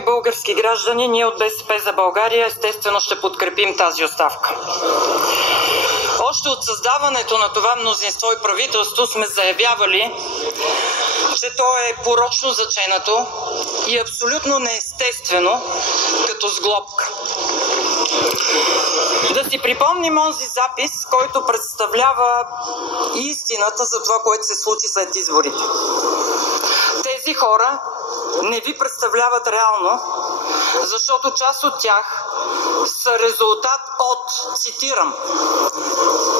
Български граждани, ние от БСП за България естествено ще подкрепим тази оставка. Още от създаването на това мнозинство и правителство сме заявявали, че то е порочно заченато и абсолютно неестествено като сглобка. Да си припомним онзи запис, който представлява истината за това, което се случи след изборите. Тези хора не ви представляват реално, защото част от тях са резултат от, цитирам,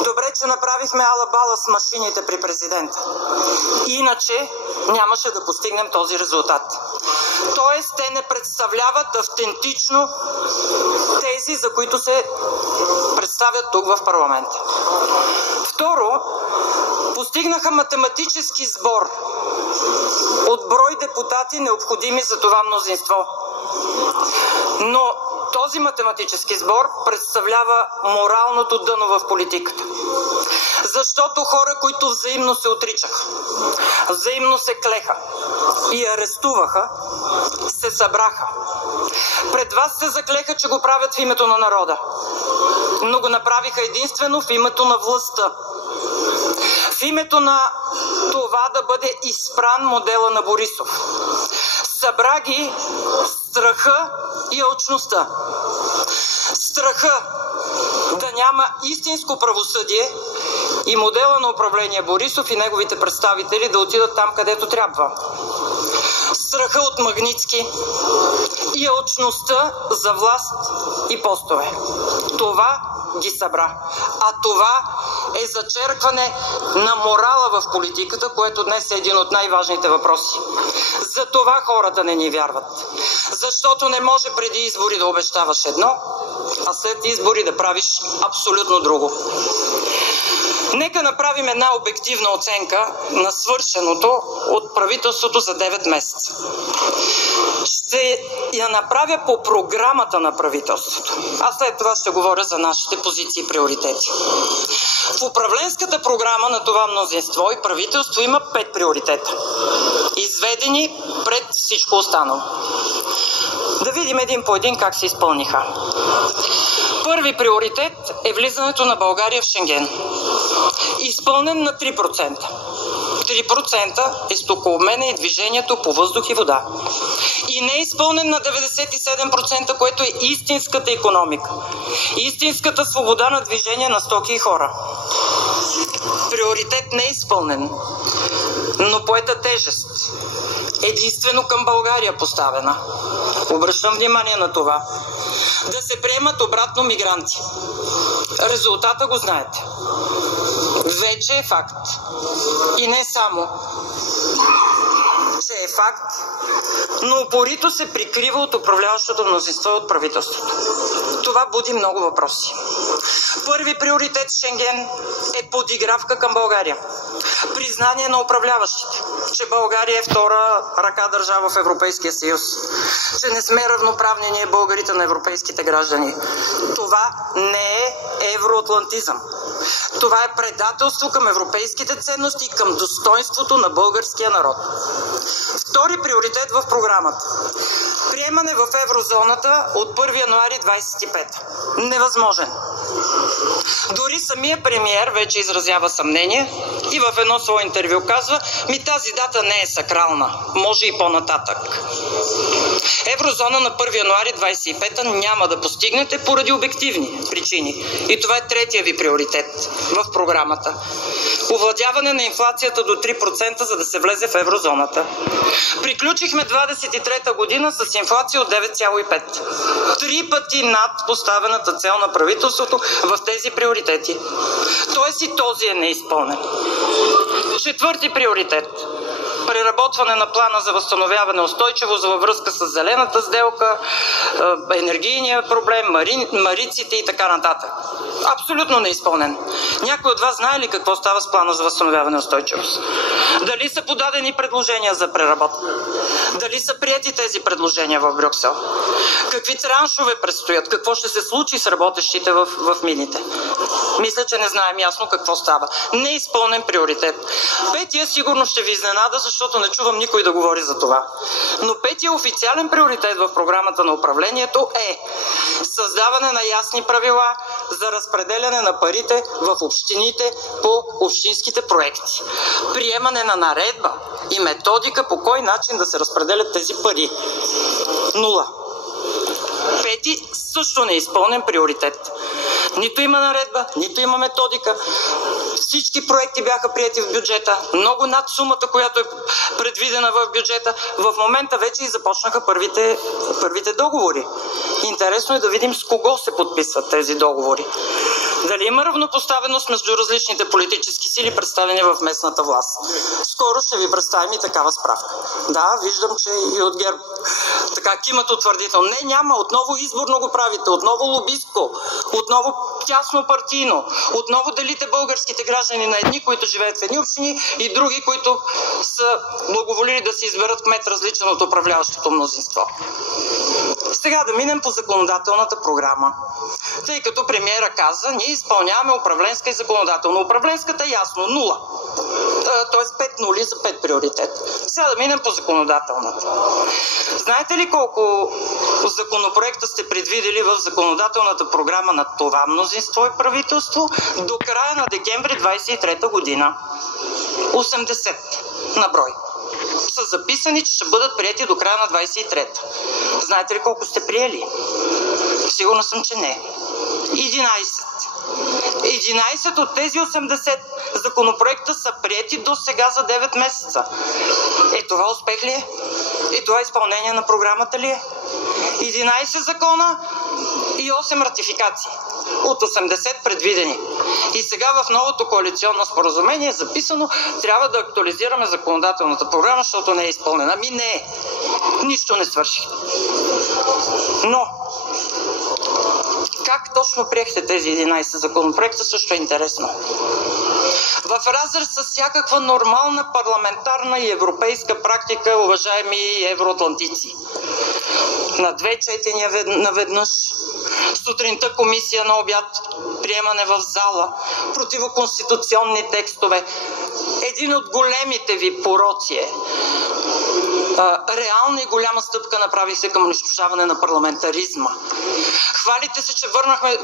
добре, че направихме ала-бала с машините при президента. Иначе нямаше да постигнем този резултат. Тоест, те не представляват автентично тези, за които се представят тук в парламента. Второ, постигнаха математически сбор от брой депутати, необходими за това мнозинство. Но този математически сбор представлява моралното дъно в политиката. Защото хора, които взаимно се отричаха, взаимно се клеха и арестуваха, се събраха. Пред вас се заклеха, че го правят в името на народа, но го направиха единствено в името на властта. В името на това да бъде изпран модела на Борисов. Събра ги страха и алчността. Страха да няма истинско правосъдие и модела на управление Борисов и неговите представители да отидат там, където трябва. Страха от Магнитски и алчността за власт и постове. Това ги събра. А това е зачеркване на морала в политиката, което днес е един от най-важните въпроси. За това хората не ни вярват. Защото не може преди избори да обещаваш едно, а след избори да правиш абсолютно друго. Нека направим една обективна оценка на свършеното от правителството за 9 месеца. Ще я направя по програмата на правителството. А след това ще говоря за нашите позиции и приоритети. В управленската програма на това мнозинство и правителство има 5 приоритета. Изведени пред всичко останало. Да видим един по един как се изпълниха. Първи приоритет е влизането на България в Шенген. Изпълнен на 3%. 3% е стокообмена и движението по въздух и вода. И не е изпълнен на 97%, което е истинската икономика. Истинската свобода на движение на стоки и хора. Приоритет не е изпълнен, но поета тежест. Единствено към България поставена. Обръщам внимание на това. Да се приемат обратно мигранти. Резултата го знаете. Вече е факт. И не само, че е факт, но упорито се прикрива от управляващото мнозинство и от правителството. Това буди много въпроси. Първи приоритет Шенген е подигравка към България. Признание на управляващите, че България е втора ръка държава в Европейския съюз, че не сме равноправни ние българите на европейските граждани. Това не е евроатлантизъм. Това е предателство към европейските ценности и към достоинството на българския народ. Втори приоритет в програмата. Приемане в еврозоната от 1 януари 2025. Невъзможен. Дори самия премиер вече изразява съмнение и в едно свое интервю казва: тази дата не е сакрална, може и по-нататък. Еврозона на 1 януари 2025 няма да постигнете поради обективни причини. И това е третия ви приоритет в програмата. Овладяване на инфлацията до 3%, за да се влезе в еврозоната. Приключихме 23-та година с инфлация от 9,5. 3 пъти над поставената цел на правителството в тези приоритети. Тоест и този е неизпълнен. Четвърти приоритет. Преработване на плана за възстановяване устойчивост във връзка с зелената сделка, енергийния проблем, мариците и така нататък. Абсолютно неизпълнен. Някой от вас знае ли какво става с плана за възстановяване устойчивост? Дали са подадени предложения за преработка? Дали са приети тези предложения в Брюксел? Какви траншове предстоят? Какво ще се случи с работещите в мините? Мисля, че не знаем ясно какво става. Неизпълнен приоритет. Петия сигурно ще ви изненада, защото защото не чувам никой да говори за това. Но петия официален приоритет в програмата на управлението е създаване на ясни правила за разпределяне на парите в общините по общинските проекти. Приемане на наредба и методика по кой начин да се разпределят тези пари. 0. Пети също неизпълнен приоритет. Нито има наредба, нито има методика. Всички проекти бяха приети в бюджета, много над сумата, която е предвидена в бюджета. В момента вече и започнаха първите договори. Интересно е да видим с кого се подписват тези договори. Дали има равнопоставеност между различните политически сили, представени в местната власт. Скоро ще ви представим и такава справка. Да, виждам, че и от ГЕРБ така кимат утвърдително. Не, няма. Отново изборно го правите, отново лобистко, отново тясно партийно, отново делите българските граждани на едни, които живеят в едни общини, и други, които са благоволили да си изберат кмет различен от управляващото мнозинство. Сега да минем по законодателната програма. Тъй като премиера каза, ние изпълняваме управленска и законодателна. Управленската е ясно, 0. Тоест 5 нули за 5 приоритет. Сега да минем по законодателната. Знаете ли колко законопроекта сте предвидели в законодателната програма на това мнозинство и правителство до края на декември 23 година? 80 на брой са записани, че ще бъдат приети до края на 23-та. Знаете ли колко сте приели? Сигурна съм, че не. 11. 11 от тези 80 законопроекта са приети до сега за 9 месеца. Това успех ли е? Това изпълнение на програмата ли е? 11 закона и 8 ратификации от 80 предвидени. И сега в новото коалиционно споразумение е записано, трябва да актуализираме законодателната програма, защото не е изпълнена. Ами не е. Нищо не свърших. Но как точно приехте тези 11 законопроекта, също е интересно. В разрез с всякаква нормална парламентарна и европейска практика, уважаеми евроатлантици. На 2 четения наведнъж, сутринта комисия, на обяд приемане в зала, противоконституционни текстове. Един от големите ви пороци е реална и голяма стъпка направихте към унищожаване на парламентаризма. Хвалите се, че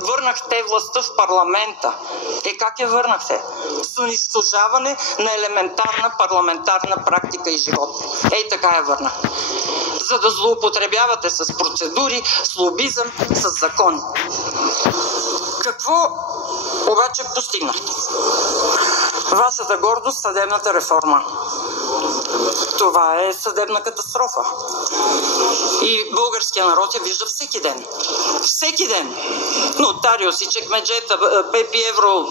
върнахте властта в парламента. Как я върнахте? С унищожаване на елементарна парламентарна практика и живот. Така я върнахте. За да злоупотребявате с процедури, с лобизъм, с закони. Какво обаче постигнахте? Вашата гордост, съдебната реформа. Това е съдебна катастрофа. И българския народ я вижда всеки ден. Всеки ден. Нотариуси, чекмеджета, ПЕПИ, Евро,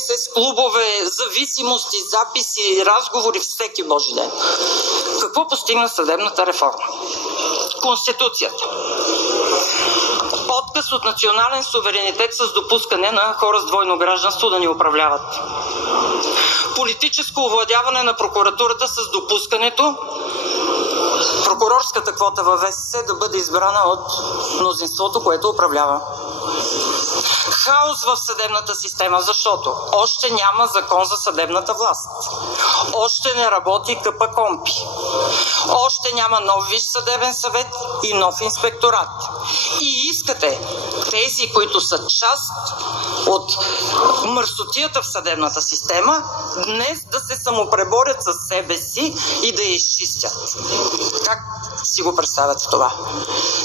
СС клубове, зависимости, записи, разговори всеки божи ден. Какво постигна съдебната реформа? Конституцията. Отказ от национален суверенитет с допускане на хора с двойно гражданство да ни управляват. Политическо овладяване на прокуратурата с допускането прокурорската квота във ВСС да бъде избрана от мнозинството, което управлява. Хаос в съдебната система, защото още няма закон за съдебната власт. Още не работи КПКОНПИ. Още няма нов Висш съдебен съвет и нов инспекторат. И искате тези, които са част от мърсотията в съдебната система, днес да се самопреборят със себе си и да я изчистят. Как си го представяте това?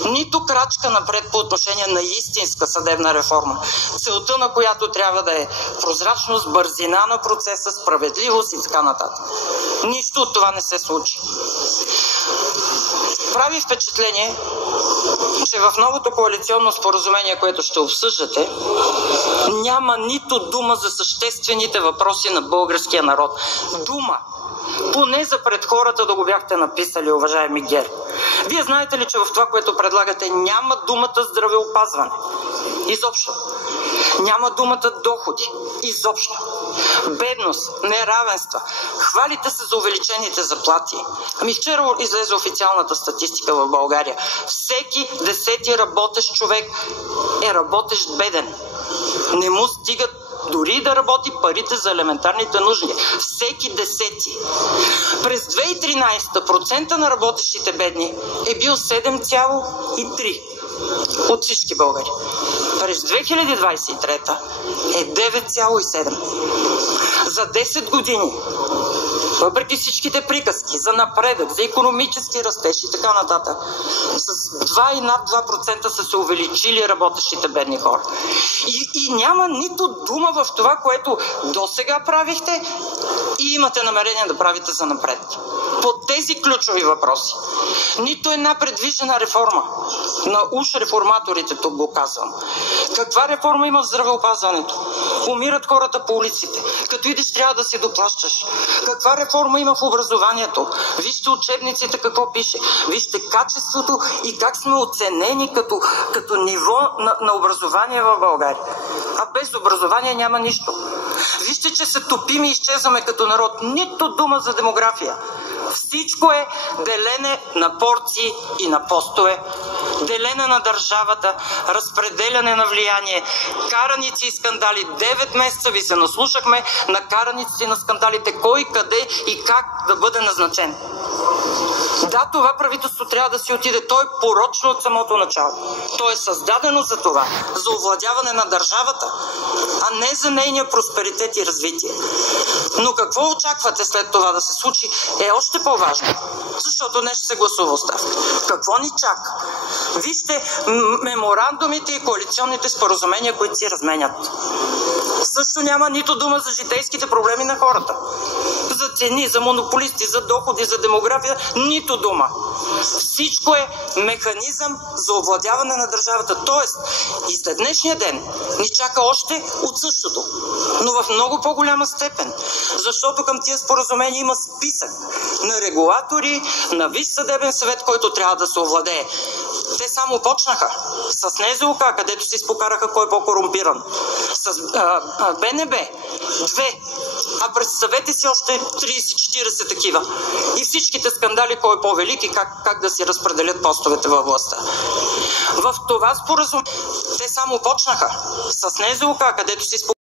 Нито крачка напред по отношение на истинска съдебна реформа, целта на която трябва да е прозрачност, бързина на процеса, справедливост и така нататък. Нищо от това не се случи. Прави впечатление, че в новото коалиционно споразумение, което ще обсъждате, няма нито дума за съществените въпроси на българския народ. Дума. Поне за пред хората да го бяхте написали, уважаеми ГЕРБ. Вие знаете ли, че в това, което предлагате, няма думата здравеопазване? Изобщо. Няма думата доходи. Изобщо. Бедност, неравенства. Хвалите се за увеличените заплати. Вчера излезе официалната статистика в България. Всеки 10-ти работещ човек е работещ беден. Не му стигат дори да работи, парите за елементарните нужди. Всеки десети. През 2013 процента на работещите бедни е бил 7,3 от всички българи. През 2023 е 9,7. За 10 години, въпреки всичките приказки за напредък, за икономически растеж и така нататък, с 2 и над 2% са се увеличили работещите бедни хора. И няма нито дума в това, което досега правихте и имате намерение да правите за напред. По тези ключови въпроси. Нито една предвиждана реформа. На уж реформаторите тук го казвам. Каква реформа има в здравеопазването? Умират хората по улиците. Като идеш трябва да си доплащаш. Каква реформа има в образованието? Вижте учебниците какво пише. Вижте качеството и как сме оценени като ниво на образование в България. А без образование няма нищо. Вижте, че се топим и изчезваме като народ. Нито дума за демография. Всичко е делене на порции и на постове, делене на държавата, разпределяне на влияние, караници и скандали. 9 месеца ви се наслушахме на караниците и на скандалите, кой, къде и как да бъде назначен. Да, това правителство трябва да си отиде. То е порочно от самото начало. То е създадено за това, за овладяване на държавата, а не за нейния просперитет и развитие. Но какво очаквате след това да се случи е още по-важно, защото днес ще се гласува оставка. Какво ни чака? Вижте меморандумите и коалиционните споразумения, които си разменят. Също няма нито дума за житейските проблеми на хората. За цени, за монополисти, за доходи, за демография, нито дума. Всичко е механизъм за овладяване на държавата. Тоест, и след днешния ден ни чака още от същото, но в много по-голяма степен. Защото към тия споразумения има списък на регулатори, на Висш съдебен съвет, който трябва да се овладее. Те само почнаха с НЗОК, където се изпокараха кой е по-корумпиран. С БНБ 2. А представете си още 30-40 такива. И всичките скандали кой е по-велик и как да си разпределят постовете във властта. В това споразумение те само почнаха с НЗОК, където се изпокараха